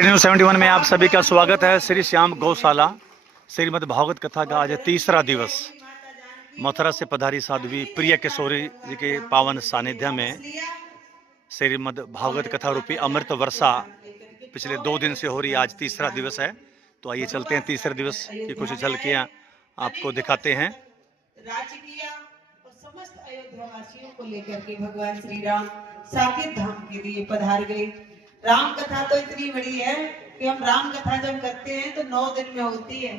News 71 में आप सभी का स्वागत है। श्री श्याम गौशाला श्रीमद् भागवत कथा का आज तीसरा दिवस। मथुरा से पधारी साध्वी प्रिय किशोरी जी के पावन सानिध्य में श्रीमद् भागवत कथा रूपी अमृत वर्षा पिछले 2 दिन से हो रही, आज तीसरा दिवस है। तो आइए चलते हैं तीसरे दिवस की कुछ झलकियां आपको दिखाते हैं। राज्य किया और समस्त अयोध्या वासियों को लेकर के भगवान श्री राम साकेत धाम के लिए पधार गए। राम कथा तो इतनी बड़ी है कि हम राम कथा जब करते हैं तो 9 दिन में होती है,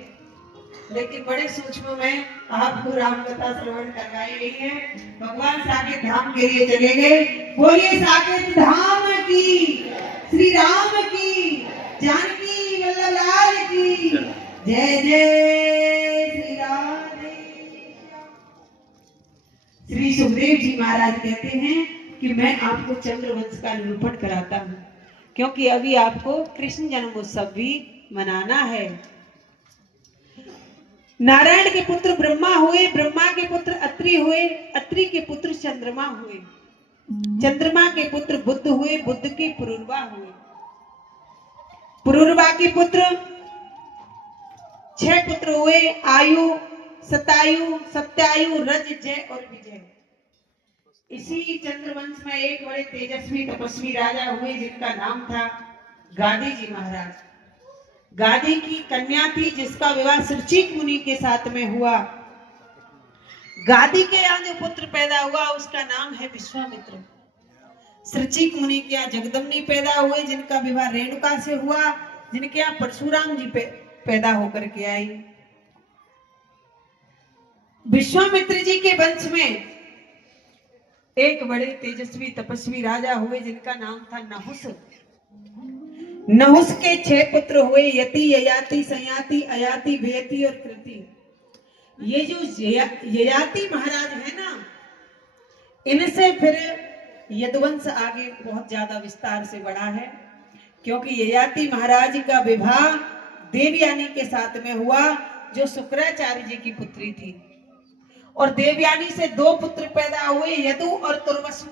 लेकिन बड़े सूक्ष्म में आपको राम कथा श्रवण करवाई गई है। भगवान साकेत धाम के लिए चले गए। बोलिए साकेत धाम की, श्री राम की, जानकी वल्लभ लाल की जय जय श्री राम। श्री सुखदेव जी महाराज कहते हैं कि मैं आपको चंद्रवंश का निरूपण कराता हूँ, क्योंकि अभी आपको कृष्ण जन्मोत्सव भी मनाना है। नारायण के पुत्र ब्रह्मा हुए, ब्रह्मा के पुत्र अत्रि हुए, अत्रि के पुत्र चंद्रमा हुए, चंद्रमा के पुत्र बुध हुए, बुध के पुरुरवा हुए, पुरुरवा के पुत्र 6 पुत्र हुए, आयु, सतायु, सत्यायु, रज, जय और विजय। इसी चंद्रवंश में एक बड़े तेजस्वी तपस्वी राजा हुए जिनका नाम था गादी जी महाराज। गादी की कन्या थी जिसका विवाह सृचिक मुनि के साथ में हुआ। गादी के यहाँ जो पुत्र पैदा हुआ उसका नाम है विश्वामित्र। सृचिक मुनि के यहाँ जगदम्बी पैदा हुए जिनका विवाह रेणुका से हुआ, जिनके यहाँ परशुराम जी पैदा होकर के आई। विश्वामित्र जी के वंश में एक बड़े तेजस्वी तपस्वी राजा हुए जिनका नाम था नहुस। नहुस के 6 पुत्र हुए, यति, ययाति, संयाति, अयाति, भयति और कृति। ये जो ययाति महाराज है ना, इनसे फिर यदुवंश आगे बहुत ज्यादा विस्तार से बढ़ा है, क्योंकि ययाति महाराज का विवाह देवयानी के साथ में हुआ जो शुक्राचार्य जी की पुत्री थी, और देवयानी से 2 पुत्र पैदा हुए, यदु और तुर्वसु।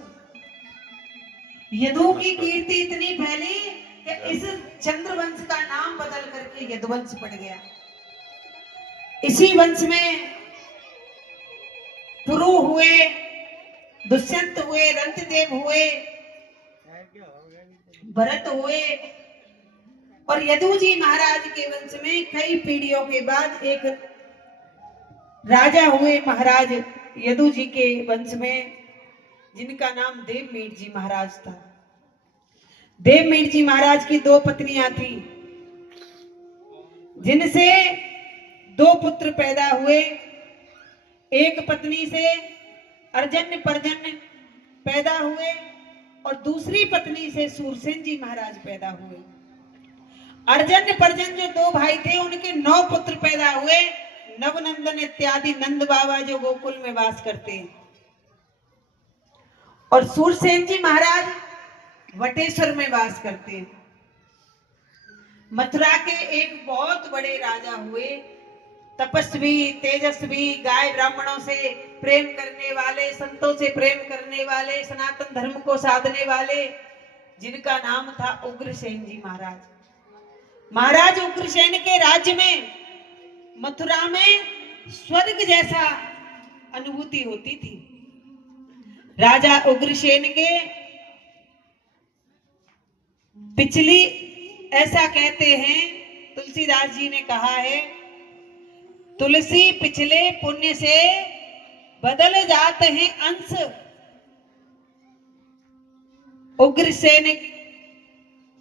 यदु की कीर्ति इतनी फैली कि इस चंद्रवंश का नाम बदल करके यदुवंश पड़ गया। इसी वंश में पुरु हुए, दुष्यंत हुए, रंतदेव हुए, भरत हुए, और यदु जी महाराज के वंश में कई पीढ़ियों के बाद एक राजा हुए महाराज यदु जी के वंश में, जिनका नाम देवमीट जी महाराज था। देवमीट जी महाराज की 2 पत्नियां थी, जिनसे 2 पुत्र पैदा हुए। एक पत्नी से अर्जन्य पर्जन्य पैदा हुए और दूसरी पत्नी से सूरसेन जी महाराज पैदा हुए। अर्जन्य पर्जन्य जो 2 भाई थे उनके 9 पुत्र पैदा हुए, नवनंदन इत्यादि नंद बाबा जो गोकुल में वास करते हैं। और सूरसेन जी महाराज वटेश्वर में वास करते हैं। मथुरा के एक बहुत बड़े राजा हुए, तपस्वी, तेजस्वी, गाय ब्राह्मणों से प्रेम करने वाले, संतों से प्रेम करने वाले, सनातन धर्म को साधने वाले, जिनका नाम था उग्रसेन जी महाराज। महाराज उग्रसेन के राज्य में, मथुरा में स्वर्ग जैसा अनुभूति होती थी। राजा उग्रसेन के पिछली, ऐसा कहते हैं, तुलसीदास जी ने कहा है, तुलसी पिछले पुण्य से बदल जाते हैं अंश। उग्रसेन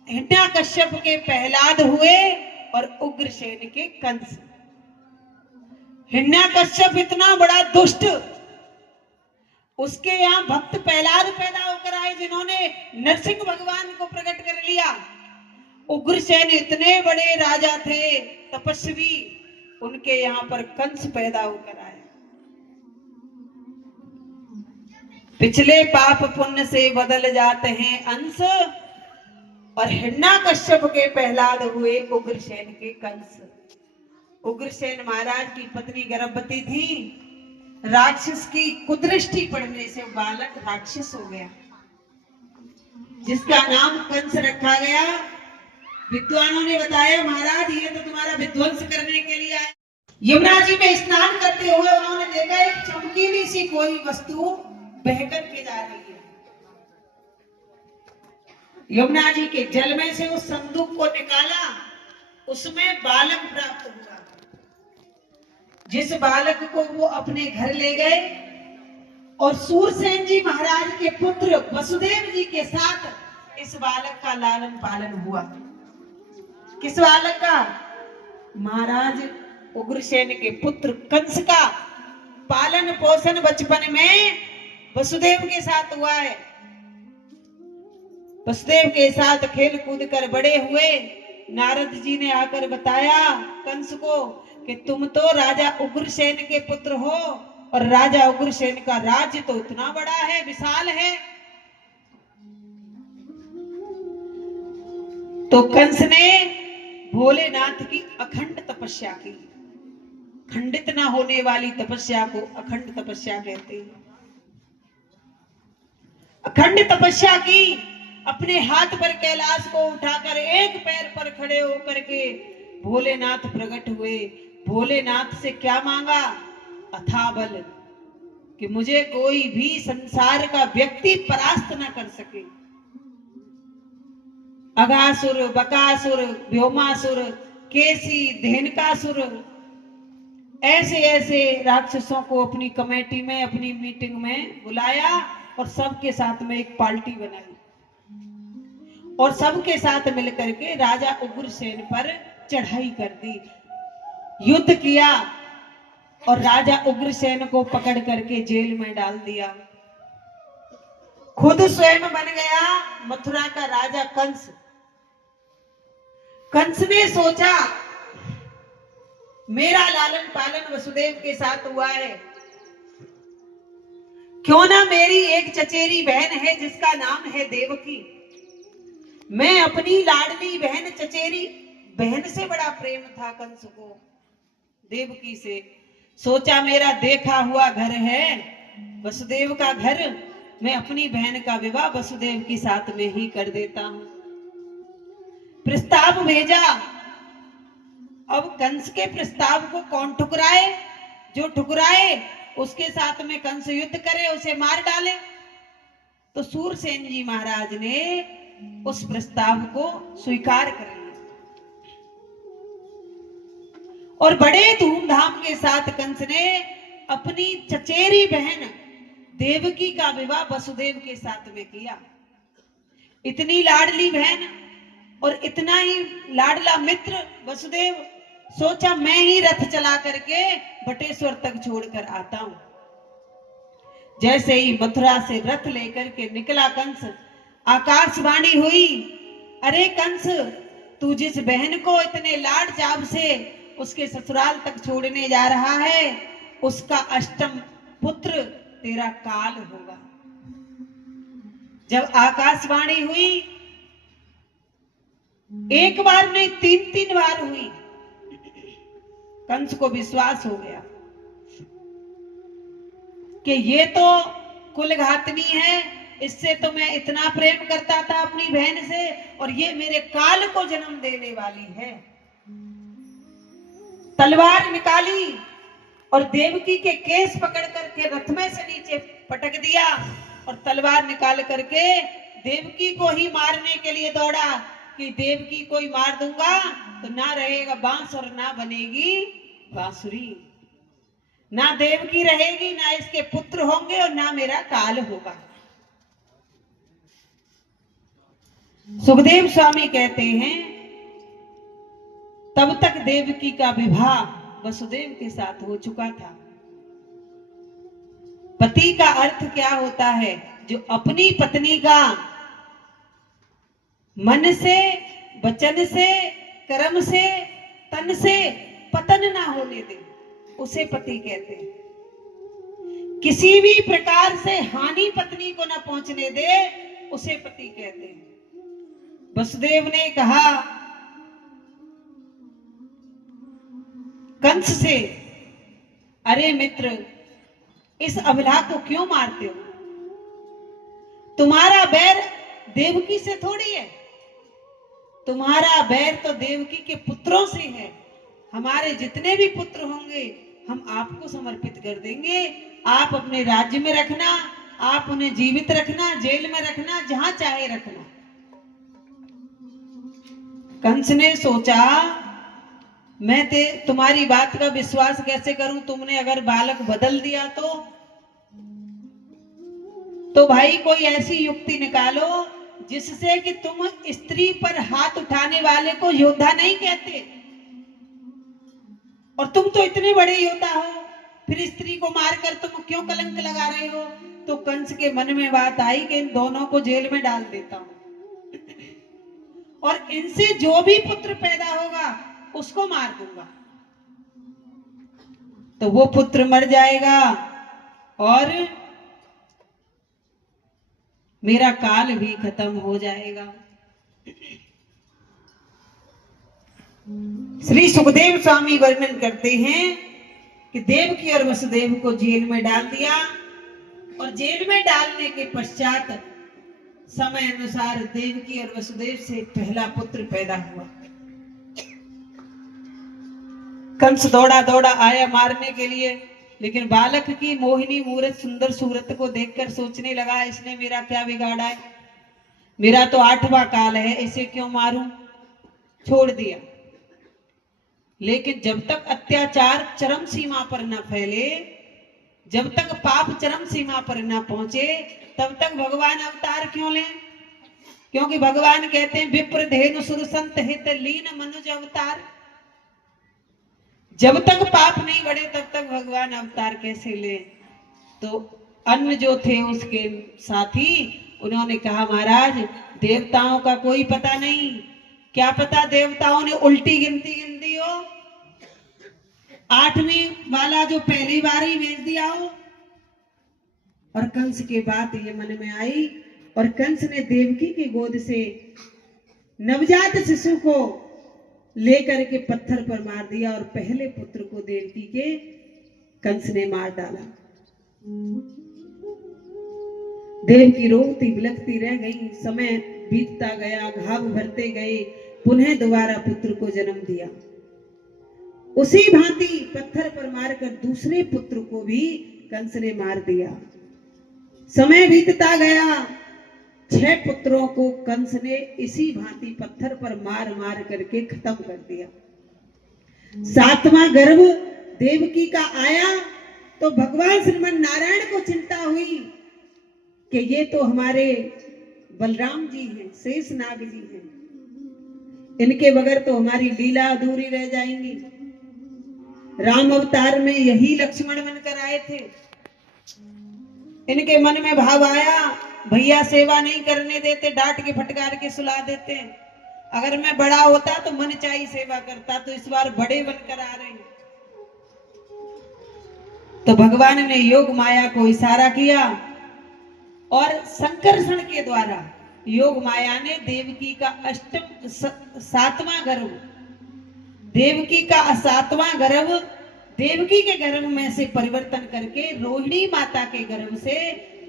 हिरण्याकश्यप के प्रहलाद हुए और उग्रसेन के कंस। हिरण्याकश्यप इतना बड़ा दुष्ट, उसके यहाँ भक्त प्रहलाद पैदा होकर आए जिन्होंने नरसिंह भगवान को प्रकट कर लिया। उग्रसेन इतने बड़े राजा थे, तपस्वी, उनके यहाँ पर कंस पैदा होकर आए। पिछले पाप पुण्य से बदल जाते हैं अंश, और हिरण्याकश्यप के प्रहलाद हुए उग्रसेन के कंस। उग्रसेन महाराज की पत्नी गर्भवती थी, राक्षस की कुदृष्टि पड़ने से बालक राक्षस हो गया, जिसका नाम कंस रखा गया। विद्वानों ने बताया महाराज ये तो तुम्हारा विध्वंस करने के लिए आए। यमुना जी में स्नान करते हुए उन्होंने देखा एक चमकीली सी कोई वस्तु बहकर के जा रही है। यमुना जी के जल में से उस संदूक को निकाला, उसमें बालक प्राप्त हुआ। जिस बालक को वो अपने घर ले गए और सूरसेन जी महाराज के पुत्र वसुदेव जी के साथ इस बालक का लालन पालन हुआ। किस बालक का? महाराज उग्रसेन के पुत्र कंस का पालन पोषण बचपन में वसुदेव के साथ हुआ है। वसुदेव के साथ खेल कूद कर बड़े हुए। नारद जी ने आकर बताया कंस को कि तुम तो राजा उग्रसेन के पुत्र हो और राजा उग्रसेन का राज्य तो इतना बड़ा है, विशाल है। तो कंस ने भोलेनाथ की अखंड तपस्या की। खंडित ना होने वाली तपस्या को अखंड तपस्या कहते हैं। अखंड तपस्या की, अपने हाथ पर कैलाश को उठाकर एक पैर पर खड़े होकर के भोलेनाथ प्रकट हुए। भोलेनाथ से क्या मांगा? अथाह बल, कि मुझे कोई भी संसार का व्यक्ति परास्त न कर सके। अघासुर, बकासुर, व्योमासुर, केसी, धेनुकासुर, ऐसे ऐसे राक्षसों को अपनी कमेटी में, अपनी मीटिंग में बुलाया और सबके साथ में एक पार्टी बनाई और सबके साथ मिलकर के राजा उग्रसेन पर चढ़ाई कर दी, युद्ध किया और राजा उग्रसेन को पकड़ करके जेल में डाल दिया। खुद स्वयं बन गया मथुरा का राजा कंस। कंस ने सोचा मेरा लालन पालन वसुदेव के साथ हुआ है, क्यों ना मेरी एक चचेरी बहन है जिसका नाम है देवकी, मैं अपनी लाडली बहन चचेरी बहन से बड़ा प्रेम था कंस को देवकी से। सोचा मेरा देखा हुआ घर है वसुदेव का घर, मैं अपनी बहन का विवाह वसुदेव के साथ में ही कर देता हूं। प्रस्ताव भेजा। अब कंस के प्रस्ताव को कौन ठुकराए? जो ठुकराए उसके साथ में कंस युद्ध करे, उसे मार डाले। तो सूरसेन जी महाराज ने उस प्रस्ताव को स्वीकार कर लिया और बड़े धूमधाम के साथ कंस ने अपनी चचेरी बहन देवकी का विवाह वसुदेव के साथ में किया। इतनी लाडली बहन और इतना ही लाडला मित्र वसुदेव, सोचा मैं ही रथ चला करके बटेश्वर तक छोड़कर आता हूं। जैसे ही मथुरा से रथ लेकर के निकला कंस, आकाशवाणी हुई, अरे कंस, तू जिस बहन को इतने लाड चाव से उसके ससुराल तक छोड़ने जा रहा है, उसका अष्टम पुत्र तेरा काल होगा। जब आकाशवाणी हुई, एक बार नहीं 3-3 बार हुई, कंस को विश्वास हो गया कि ये तो कुलघातनी है, इससे तो मैं इतना प्रेम करता था अपनी बहन से, और ये मेरे काल को जन्म देने वाली है। तलवार निकाली और देवकी के केस पकड़ करके रथ में से नीचे पटक दिया और तलवार निकाल करके देवकी को ही मारने के लिए दौड़ा कि देवकी को ही मार दूंगा तो ना रहेगा बांस और ना बनेगी बांसुरी, ना देवकी रहेगी, ना इसके पुत्र होंगे और ना मेरा काल होगा। सुखदेव स्वामी कहते हैं तब तक देवकी का विवाह वसुदेव के साथ हो चुका था। पति का अर्थ क्या होता है? जो अपनी पत्नी का मन से, वचन से, कर्म से, तन से पतन ना होने दे, उसे पति कहते हैं। किसी भी प्रकार से हानि पत्नी को ना पहुंचने दे, उसे पति कहते हैं। वसुदेव ने कहा कंस से, अरे मित्र, इस अबला को क्यों मारते हो? तुम्हारा बैर देवकी से थोड़ी है, तुम्हारा बैर तो देवकी के पुत्रों से है, हमारे जितने भी पुत्र होंगे हम आपको समर्पित कर देंगे, आप अपने राज्य में रखना, आप उन्हें जीवित रखना, जेल में रखना, जहां चाहे रखना। कंस ने सोचा मैं तुम्हारी बात का विश्वास कैसे करूं, तुमने अगर बालक बदल दिया तो भाई कोई ऐसी युक्ति निकालो जिससे कि तुम स्त्री पर हाथ उठाने वाले को योद्धा नहीं कहते, और तुम तो इतने बड़े योद्धा हो, फिर स्त्री को मारकर तुम क्यों कलंक लगा रहे हो। तो कंस के मन में बात आई कि इन दोनों को जेल में डाल देता हूं, और इनसे जो भी पुत्र पैदा होगा उसको मार दूंगा, तो वो पुत्र मर जाएगा और मेरा काल भी खत्म हो जाएगा। श्री सुखदेव स्वामी वर्णन करते हैं कि देवकी और वसुदेव को जेल में डाल दिया, और जेल में डालने के पश्चात समय अनुसार देवकी और वसुदेव से पहला पुत्र पैदा हुआ। कंस दौड़ा दौड़ा आया मारने के लिए, लेकिन बालक की मोहिनी मूरत सुंदर सूरत को देखकर सोचने लगा इसने मेरा क्या बिगाड़ा है, मेरा तो 8वां काल है, इसे क्यों मारूं, छोड़ दिया। लेकिन जब तक अत्याचार चरम सीमा पर न फैले, जब तक पाप चरम सीमा पर न पहुंचे, तब तक भगवान अवतार क्यों लें, क्योंकि भगवान कहते हैं विप्र धेनु सुर संत हित लीन मनुज अवतार। जब तक पाप नहीं बढ़े तब तक भगवान अवतार कैसे ले। तो अन्य जो थे उसके साथी उन्होंने कहा महाराज देवताओं का कोई पता नहीं, क्या पता देवताओं ने उल्टी गिनती गिन दी हो, 8वीं वाला जो पहली बार ही भेज दिया हो। और कंस के बात ये मन में आई, और कंस ने देवकी की गोद से नवजात शिशु को लेकर के पत्थर पर मार दिया, और पहले पुत्र को देवकी के कंस ने मार डाला। देवकी रोती बिलखती रह गई, समय बीतता गया, घाव भरते गए, पुनः दोबारा पुत्र को जन्म दिया। उसी भांति पत्थर पर मारकर दूसरे पुत्र को भी कंस ने मार दिया। समय बीतता गया, 6 पुत्रों को कंस ने इसी भांति पत्थर पर मार मार करके खत्म कर दिया। 7वां गर्भ देवकी का आया तो भगवान श्रीमन नारायण को चिंता हुई कि ये तो हमारे बलराम जी हैं, शेषनाग जी हैं, इनके बगैर तो हमारी लीला अधूरी रह जाएंगी। राम अवतार में यही लक्ष्मण बनकर आए थे। इनके मन में भाव आया भैया सेवा नहीं करने देते, डांट के फटकार के सुला देते, अगर मैं बड़ा होता तो मन चाहिए सेवा करता, तो इस बार बड़े बनकर आ रहे हैं। तो भगवान ने योग माया को इशारा किया और संकर्षण के द्वारा योग माया ने देवकी का 7वां गर्भ, देवकी का 7वां गर्भ देवकी के गर्भ में से परिवर्तन करके रोहिणी माता के गर्भ से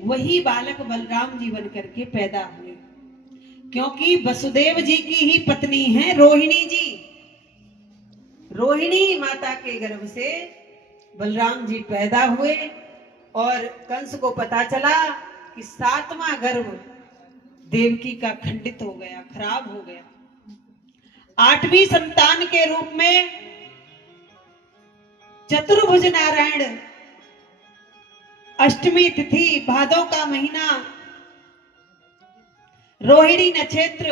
वही बालक बलराम जी बन करके पैदा हुए। क्योंकि वसुदेव जी की ही पत्नी है रोहिणी जी, रोहिणी माता के गर्भ से बलराम जी पैदा हुए। और कंस को पता चला कि 7वां गर्भ देवकी का खंडित हो गया, खराब हो गया। 8वीं संतान के रूप में चतुर्भुज नारायण, अष्टमी तिथि, भादों का महीना, रोहिणी नक्षत्र,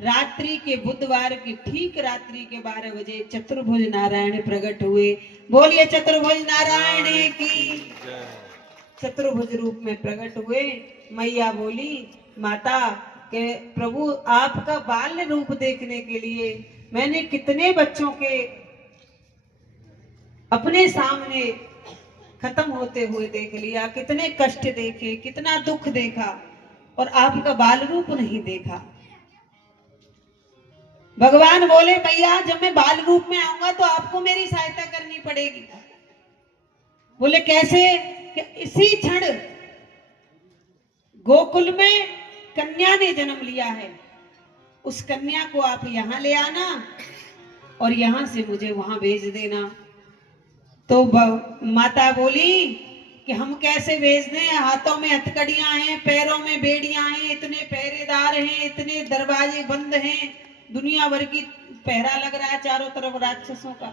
रात्रि के बुधवार की ठीक रात्रि के 12 बजे चतुर्भुज नारायण प्रकट हुए। बोलिए चतुर्भुज नारायण की। चतुर्भुज रूप में प्रकट हुए। मैया बोली माता के प्रभु आपका बाल्य रूप देखने के लिए मैंने कितने बच्चों के अपने सामने खत्म होते हुए देख लिया, कितने कष्ट देखे, कितना दुख देखा, और आपका बाल रूप नहीं देखा। भगवान बोले भैया जब मैं बाल रूप में आऊंगा तो आपको मेरी सहायता करनी पड़ेगी। बोले कैसे? कि इसी क्षण गोकुल में कन्या ने जन्म लिया है, उस कन्या को आप यहाँ ले आना और यहाँ से मुझे वहां भेज देना। तो माता बोली कि हम कैसे भेज दें, हाथों में हथकड़ियां हैं, पैरों में बेड़ियां हैं, इतने पहरेदार हैं, इतने दरवाजे बंद हैं, दुनिया भर की पहरा लग रहा है चारों तरफ राक्षसों का।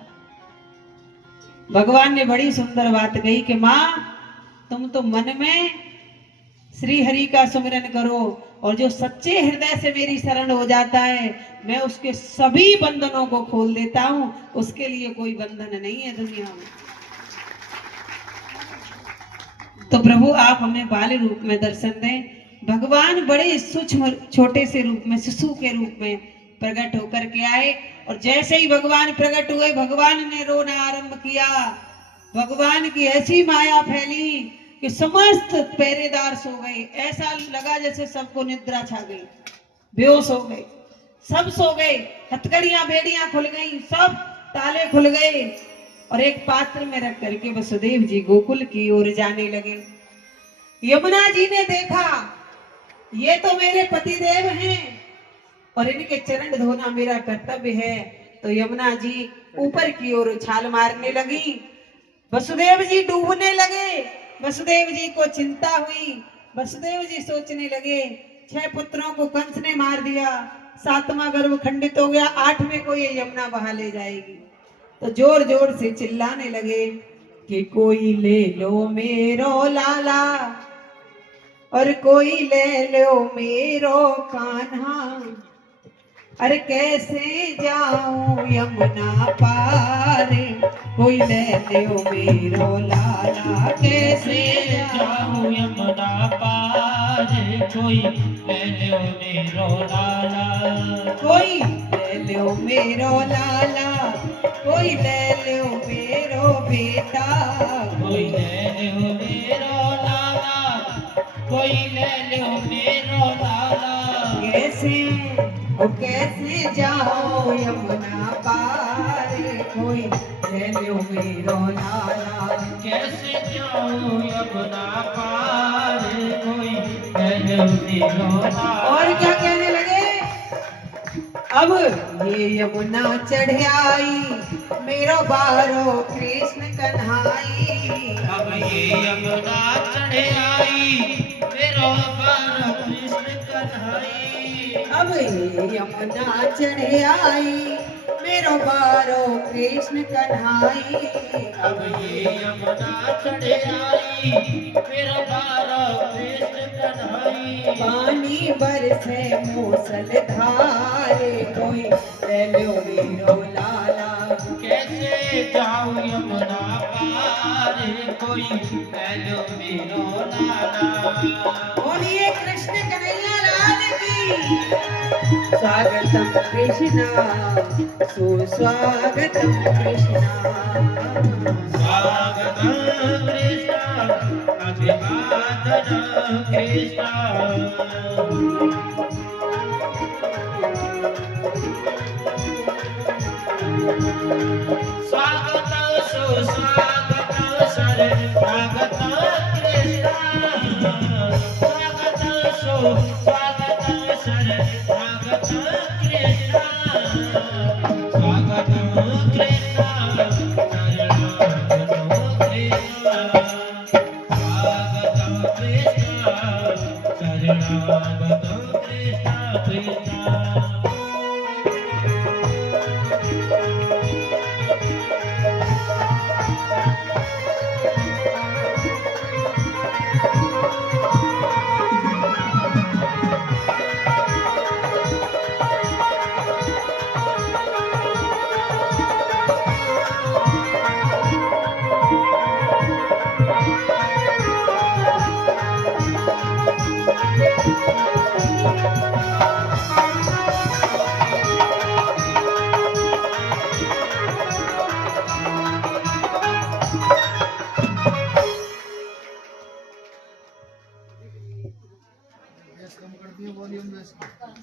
भगवान ने बड़ी सुंदर बात कही कि माँ तुम तो मन में श्री हरि का सुमिरन करो, और जो सच्चे हृदय से मेरी शरण हो जाता है मैं उसके सभी बंधनों को खोल देता हूं। उसके लिए कोई बंधन नहीं है दुनिया में। तो प्रभु आप हमें बाल रूप में दर्शन दें। भगवान बड़े सूक्ष्म छोटे से रूप में, शिशु के रूप में प्रकट होकर के आए, और जैसे ही भगवान प्रकट हुए भगवान ने रोना आरंभ किया। भगवान की ऐसी माया फैली कि समस्त पहरेदार सो गए। ऐसा लगा जैसे सबको निद्रा छा गई, बेहोश हो गए, सब सो गए, हथकड़ियां बेड़ियां खुल गई, सब ताले खुल गए, और एक पात्र में रख करके वसुदेव जी गोकुल की ओर जाने लगे। यमुना जी ने देखा ये तो मेरे पतिदेव हैं और इनके चरण धोना मेरा कर्तव्य है, तो यमुना जी ऊपर की ओर उछाल मारने लगी। वसुदेव जी डूबने लगे। वसुदेव जी को चिंता हुई। वसुदेव जी सोचने लगे 6 पुत्रों को कंस ने मार दिया, 7वां गर्भ खंडित हो गया, 8वें को ये यमुना बहा ले जाएगी। तो जोर जोर से चिल्लाने लगे कि कोई ले लो मेरो लाला और कोई ले लो मेरो कान्हा, अरे कैसे जाऊं यमुना पार, कोई ले लो मेरो लाला, कैसे जाऊं यमुना पार, कोई ले लो मेरो लाला, कोई ले लो मेरो लाला, कोई ले लो मेरो बेटा, कोई ले लो मेरो लाला, कोई ले लो मेरो लाला, कैसे जाओ यमुना पार, कोई ले लो मेरो लाला, कैसे जाऊं यमुना पार, कोई ले लो मेरो लाला। और क्या कहने लगे, अब ये यमुना चढ़ आई मेरो बारो कृष्ण कन्हाई, अब ये यमुना चढ़ आई मेरो बारो कृष्ण कन्हाई, अब ये यमुना चढ़ आई मेरो बारो कृष्ण कन्हाई, अब ये यमुना चढ़ आई मेरो बारो कृष्ण कन्हाई, पानी बरसे मूसलधार, कोई ले लो मेरो लाला, कैसे जाऊं यमुना पार, कोई ले लो मेरो लाला। बोलिए कृष्ण कन्हैया लाल की। स्वागतम कृष्णा सुस्वागतम कृष्णा, स्वागतम कृष्ण अभिवादन कृष्ण, स्वागतम सुस्वागतम शरणागतम कृष्ण, स्वागतम सुस्वागतम शरणागतम कृष्ण, स्वागतम कृष्ण शरणागतम कृष्ण, स्वागतम कृष्ण शरणागतम कृष्ण कृष्ण।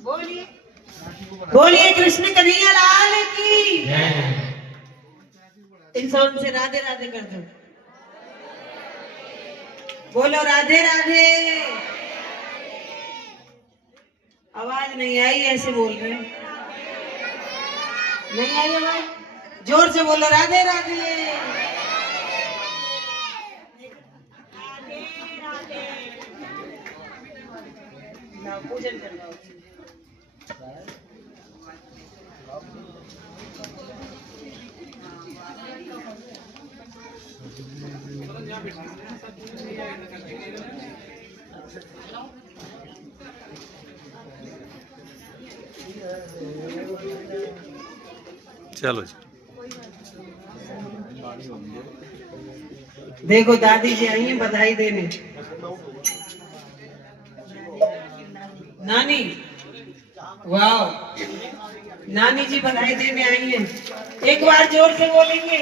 बोलिए बोलिए कृष्ण कन्हैया लाल की। इंसान से राधे राधे कर दो, बोलो राधे राधे। आवाज नहीं आई, ऐसे बोल रहे हैं। नहीं आई आवाज? जोर से बोलो, राधे राधे। ना पूजन करना। चलो जी। देखो दादी जी आई हैं बधाई देने। नानी, वाह, नानी जी बधाई देने आई हैं। एक बार जोर से बोलेंगे,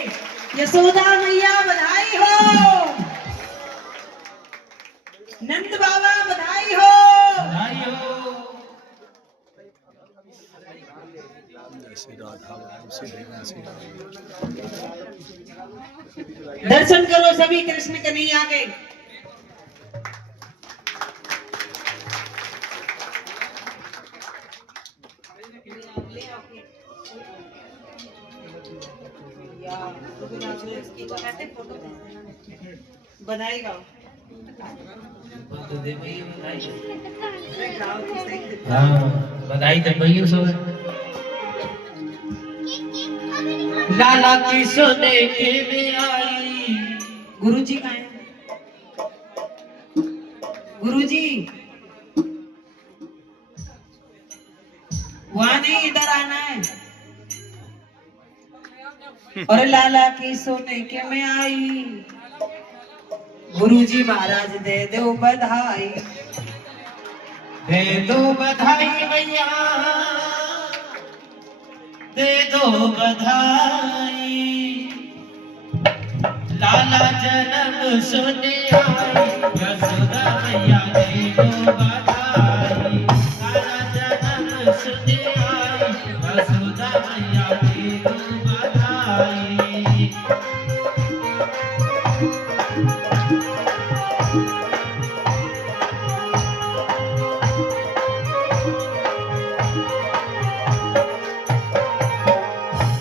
यशोदा मैया बधाई हो, नंद बाबा बधाई हो। बधाई हो। दर्शन करो सभी कृष्ण कन्हैया के। बधाई गाओ। तो दे भई बधाई। गाओ तो सही। हाँ, बधाई दे भई सब। लाला की सोने के में आई। गुरुजी कहाँ हैं? गुरुजी वहाँ नहीं, इधर आना है। और लाला की सोने के में आई, गुरुजी महाराज दे दो बधाई। दे दो बधाई भैया, दे दो बधाई। लाला जन्म सुने आई, यशोदा मैया दे दो बधाई। लाला जन्म सुने आई, यशोदा मैया दे दो बधाई।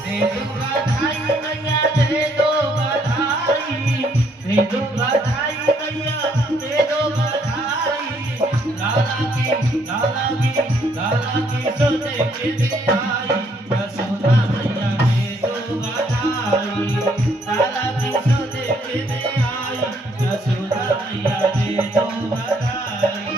दे दो बधाई मैया, दे दो बधाई। दे दो बधाई मैया, दे दो बधाई। लाला की सोने के में आई, यशोदा मैया दे दो बधाई। लाला की सोने के में आई, यशोदा मैया दे दो बधाई।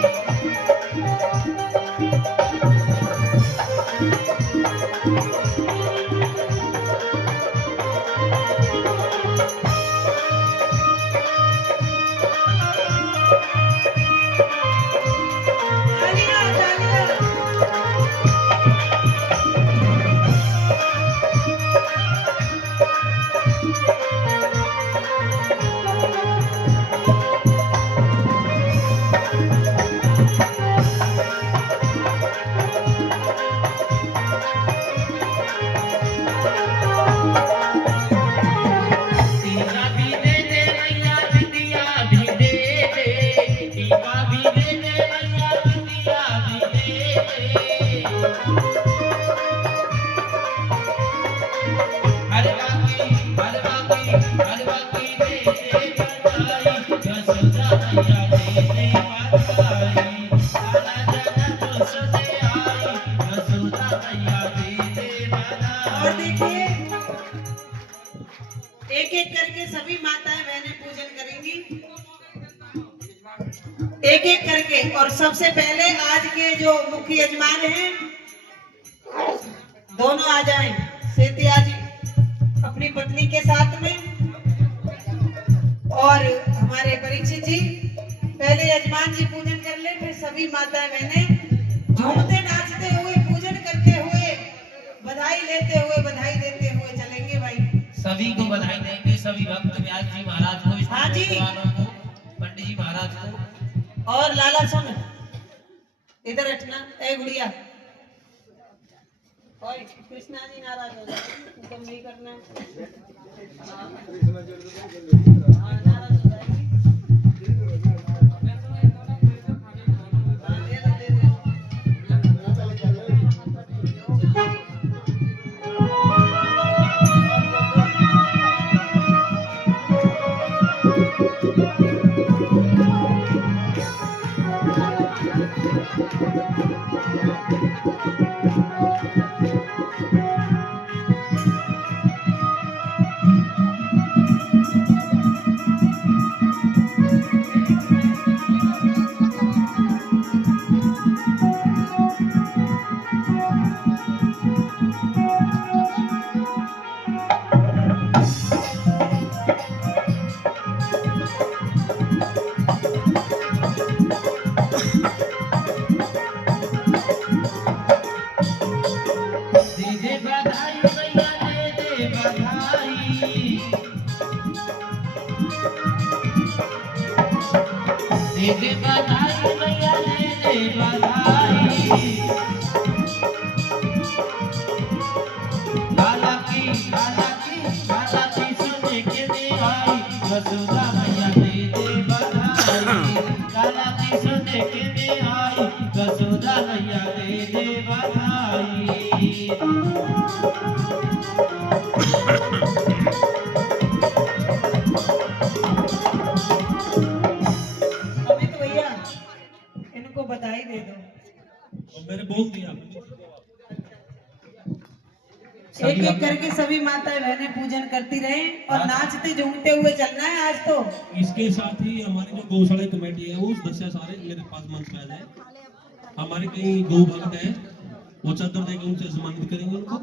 तालियां, तालियां। सीता भी दे दे मैया, बिटिया भी दे दे। दीपा भी दे दे मैया, बिटिया भी दे दे। हलवा की दे दे बधाई, यशोदा मैया दे दे बधाई। लाला जन्म सुने आई, यशोदा मैया दे दे और बधाई। देखिए, एक एक करके सभी माताएं बहनें पूजन करेंगी, एक एक करके। और सबसे पहले आज के जो मुख्य यजमान हैं, दोनों आ जाएं। सेतिया जी अपनी पत्नी के साथ में, और हमारे परीक्षित जी। पहले यजमान जी पूजन कर ले, फिर सभी माताएं बहनें झूमते नाचते हुए, पूजन करते हुए, बधाई लेते हुए, बधाई देते हुए चलेंगे भाई। सभी को बधाई देंगे, सभी भक्त व्यास जी महाराज को, हाँ जी। भगवानों को, पंडित जी महाराज को। और लाला सुन, इधर हटना। ए गुड़िया, और कृष्णा जी नाराज हो जाएंगे, तुम नहीं करना। हाँ, नाराज हो जाएंगी। हाँ, दे दो, दे दो। अमित भैया इनको बधाई दे दो। और मैंने बोल दिया एक एक करके सभी माताएं बहनें पूजन करती रहें और नाचते झूमते हुए चलना है आज तो। इसके साथ ही हमारी जो गौशाला कमेटी है वो सदस्य सारे मेरे पास मंच पे आ जाए। हमारे कई गौ भक्त है वो चादर देकर उनसे सम्मानित करेंगे उनको।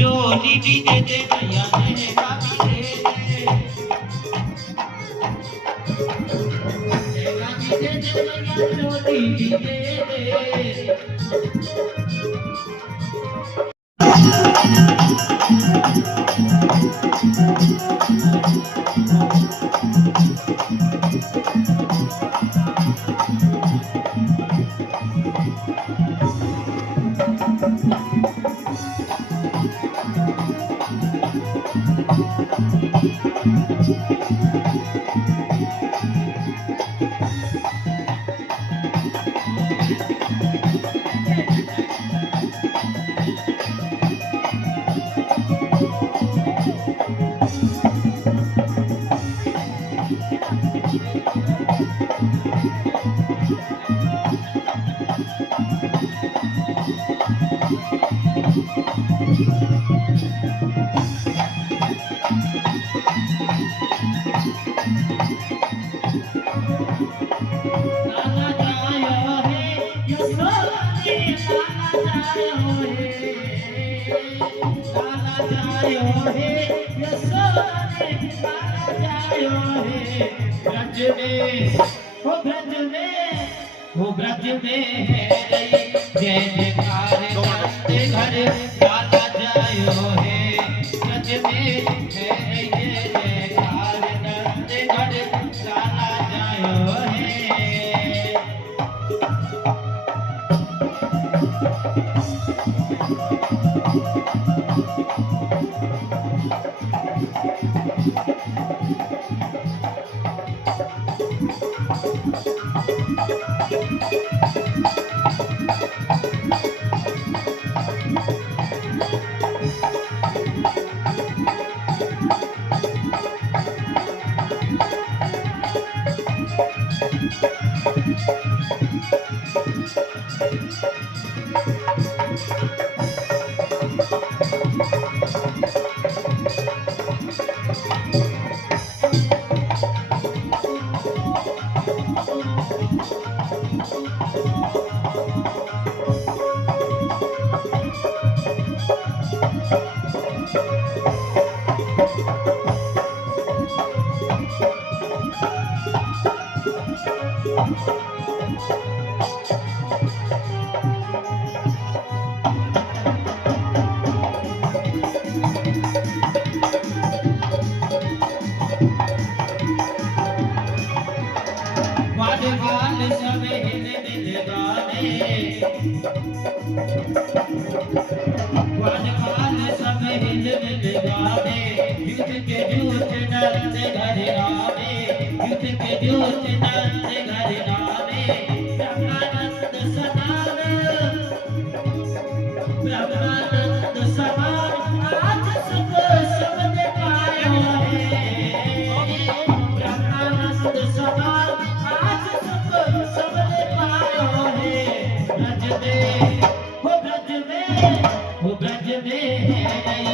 चोली भी दे दे भैया मेरा भी दे दे भैया चोली भी दे दे। वो ब्रज में है जय जयकार करते घर लाला जायो है। ब्रज में है जय जयकार करते घर लाला जायो है। ब्रज में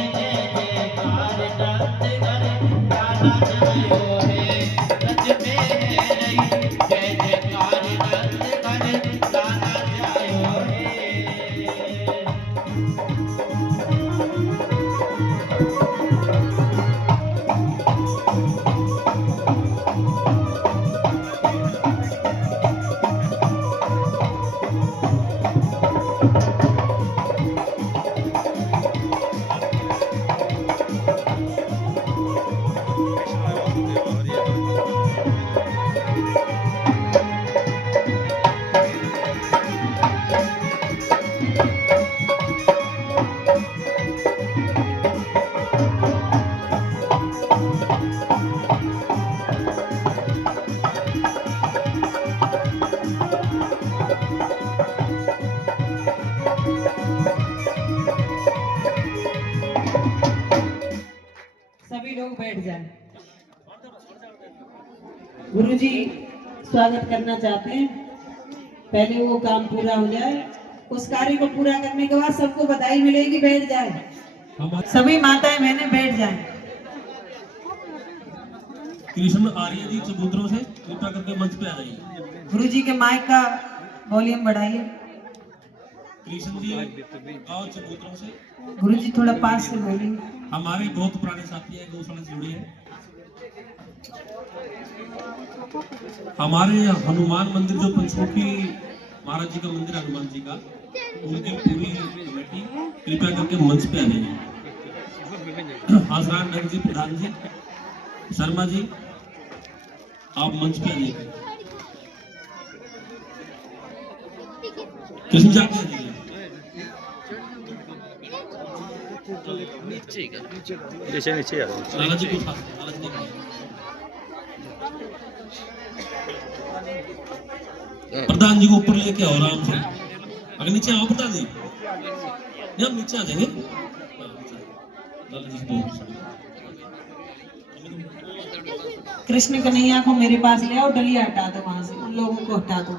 लोग बैठ जाएं। गुरुजी स्वागत करना चाहते हैं, पहले वो काम पूरा हो जाए, उस कार्य को पूरा करने के बाद सबको बधाई मिलेगी। बैठ जाए सभी माताएं बहनें, बैठ जाएं। कृष्ण आर्य जी चबूतरों से कृपा करके मंच पे आ जाइए। गुरुजी के माइक का वॉल्यूम बढ़ाइए। कृष्ण जी आओ चबूतरों से। गुरुजी थोड़ा पास से बोलिए। हमारे बहुत पुराने साथी हैं, गौशाला से जुड़े हैं। हमारे हनुमान मंदिर जो पंचमुखी महाराज जी का मंदिर है, हनुमान जी का, उनकी पूरी कमेटी कृपया करके मंच पे आ जाइए। हाजरान नगर जी, प्रधान जी, शर्मा जी, आप मंच पे आ जाइए। कृष्ण जी आगे आ जाइए। नीचे नीचे यार। लाला जी को उठा, लाला जी को। प्रधान जी को ऊपर लेके आओ आराम से। अगर नीचे आओ प्रधान जी, नहीं हम नीचे आ जाएंगे। लाला जी को कृष्ण कन्हैया को मेरे पास ले आओ, डलिया हटा दो वहां से, उन लोगों को हटा दो।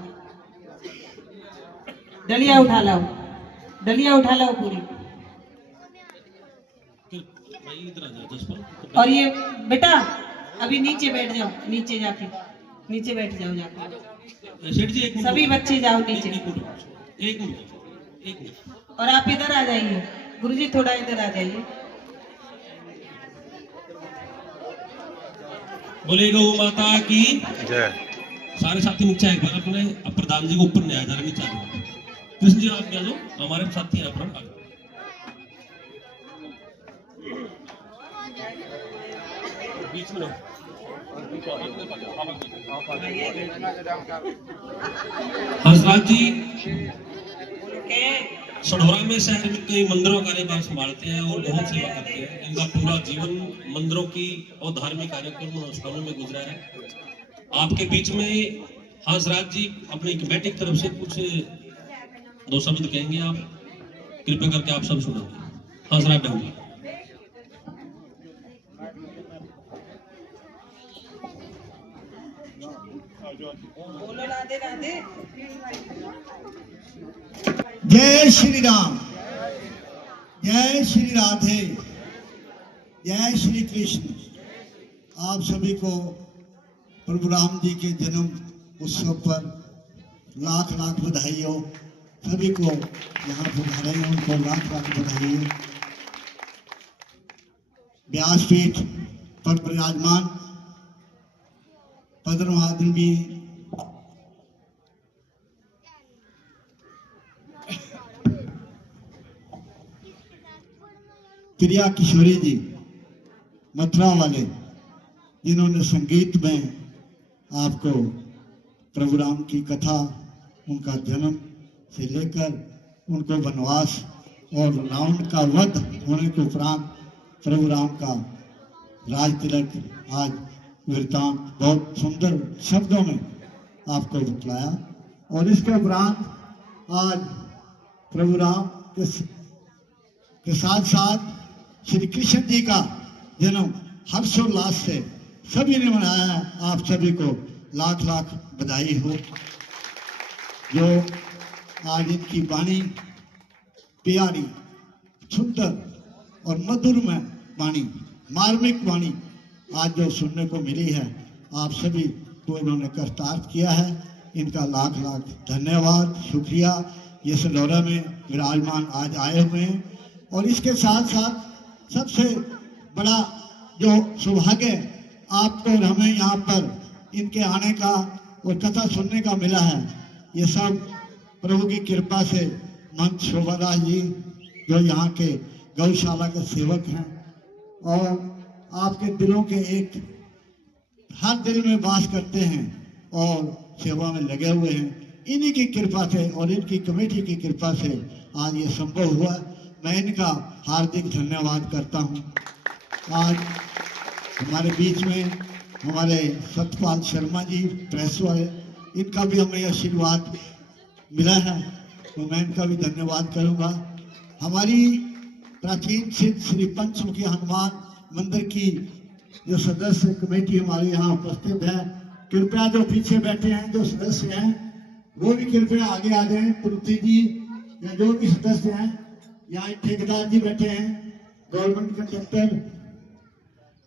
डलिया उठा लाओ, डलिया उठा लाओ पूरी। इधर आ जाओ जसपाल। और ये बेटा अभी नीचे बैठ जाओ, नीचे जाके नीचे बैठ जाओ जाके। सेठ जी एक मिनट, सभी बच्चे जाओ नीचे। एक मिनट। और आप इधर आ जाइए, गुरुजी थोड़ा इधर आ जाइए। बोले गौ माता की जय। सारे साथी नीचे आए, अपने अब प्रधान जी को ऊपर नहीं आया जा रहा, नीचे आ जाओ। कृष्ण जी आप भी आ जाओ, हमारे साथी हैं अपना। बीच में हंसराज जी सढौरा में शहर में कई मंदिरों का कार्यभार संभालते हैं और बहुत सेवा करते हैं। इनका पूरा जीवन मंदिरों की और धार्मिक कार्यक्रम और अनुष्ठानों में गुजरा है। आपके बीच में हंसराज जी अपनी कमेटी की तरफ से कुछ दो शब्द कहेंगे, आप कृपया करके आप सब सुनाओ। हंसराज जी बोलो राधे राधे। जय श्री राम, जय श्री राधे, जय श्री कृष्ण। आप सभी को प्रभु राम जी के जन्म उत्सव पर लाख लाख बधाई हो। सभी को यहाँ पधारे हैं उनको लाख लाख बधाई हो। व्यासपीठ पर विराजमान पद्मवादनी प्रिया किशोरी जी मथुरा वाले, जिन्होंने संगीत में आपको प्रभु राम की कथा, उनका जन्म से लेकर उनको वनवास और रावण का वध होने के उपरांत प्रभु राम का राज तिलक आज वृत्तांत बहुत सुंदर शब्दों में आपको बतलाया। और इसके उपरांत आज प्रभु राम के साथ साथ श्री कृष्ण जी का जन्म हर्षोल्लास से सभी ने मनाया है। आप सभी को लाख लाख बधाई हो। जो आज इनकी वाणी प्यारी, सुंदर और मधुर में वाणी, मार्मिक वाणी आज जो सुनने को मिली है, आप सभी को इन्होंने कर्तार्थ किया है। इनका लाख लाख धन्यवाद, शुक्रिया। ये सलौरा में विराजमान आज आए हुए हैं। और इसके साथ साथ सबसे बड़ा जो सौभाग्य आपको और हमें यहाँ पर इनके आने का और कथा सुनने का मिला है, ये सब प्रभु की कृपा से महंत शोभादास जी जो यहाँ के गौशाला के सेवक हैं और आपके दिलों के एक हर दिल में वास करते हैं और सेवा में लगे हुए हैं। इन्हीं की कृपा से और इनकी कमेटी की कृपा से आज ये संभव हुआ। मैं इनका हार्दिक धन्यवाद करता हूँ। आज हमारे बीच में हमारे सतपाल शर्मा जी प्रेस वाले, इनका भी हमें आशीर्वाद मिला है, तो मैं इनका भी धन्यवाद करूँगा। हमारी प्राचीन सिद्ध श्री पंचमुखी हनुमान मंदिर की जो सदस्य कमेटी हमारे यहाँ उपस्थित है, कृपया जो पीछे बैठे हैं जो सदस्य हैं वो भी कृपया आगे आ जाएं। पुरुति जी या जो भी सदस्य हैं, यहाँ एक ठेकेदार जी बैठे हैं, गवर्नमेंट कंडक्टर,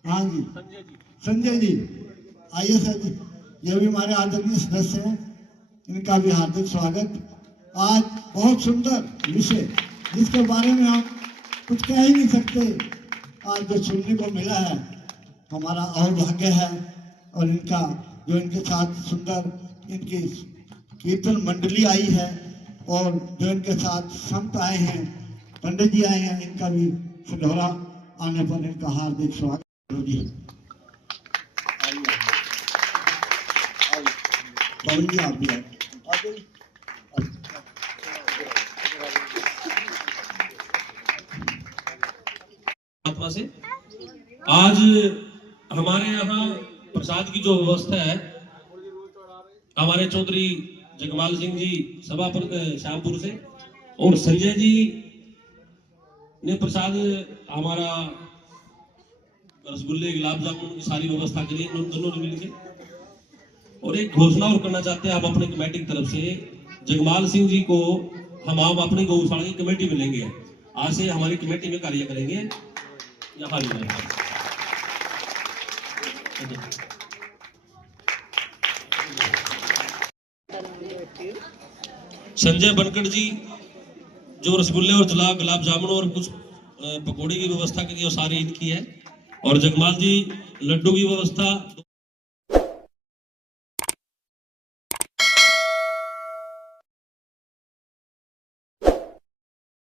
हाँ जी संजय जी आइए सर जी, ये भी हमारे आदरणीय सदस्य हैं, इनका भी हार्दिक स्वागत। आज बहुत सुंदर विषय जिसके बारे में हम कुछ कह ही नहीं सकते, आज जो सुनने को मिला है हमारा और भाग्य है। और इनका जो इनके साथ सुंदर इनकी कीर्तन मंडली आई है और जो इनके साथ संत आए हैं, पंडित जी आए हैं, इनका भी सिंधौरा आने पर इनका हार्दिक स्वागत जी। पवन जी आप भी आए। आत्मा से आज हमारे यहाँ प्रसाद की जो व्यवस्था है, हमारे चौधरी जगमाल सिंह जी सभापति श्यामपुर से और संजय जी ने प्रसाद हमारा रसगुल्ले गुलाब जामुन की सारी व्यवस्था के लिए उन दोनों ने मिलकर। और एक घोषणा और करना चाहते हैं आप अपनी कमेटी की तरफ से, जगमाल सिंह जी को हम अपनी गौशाला की कमेटी में लेंगे, आज से हमारी कमेटी में कार्य करेंगे। यहाँ संजय बनकड़ जी जो रसगुल्ले और गुलाब जामुन और कुछ पकौड़ी की व्यवस्था की थी वो सारी इनकी है, और जगमाल जी लड्डू की व्यवस्था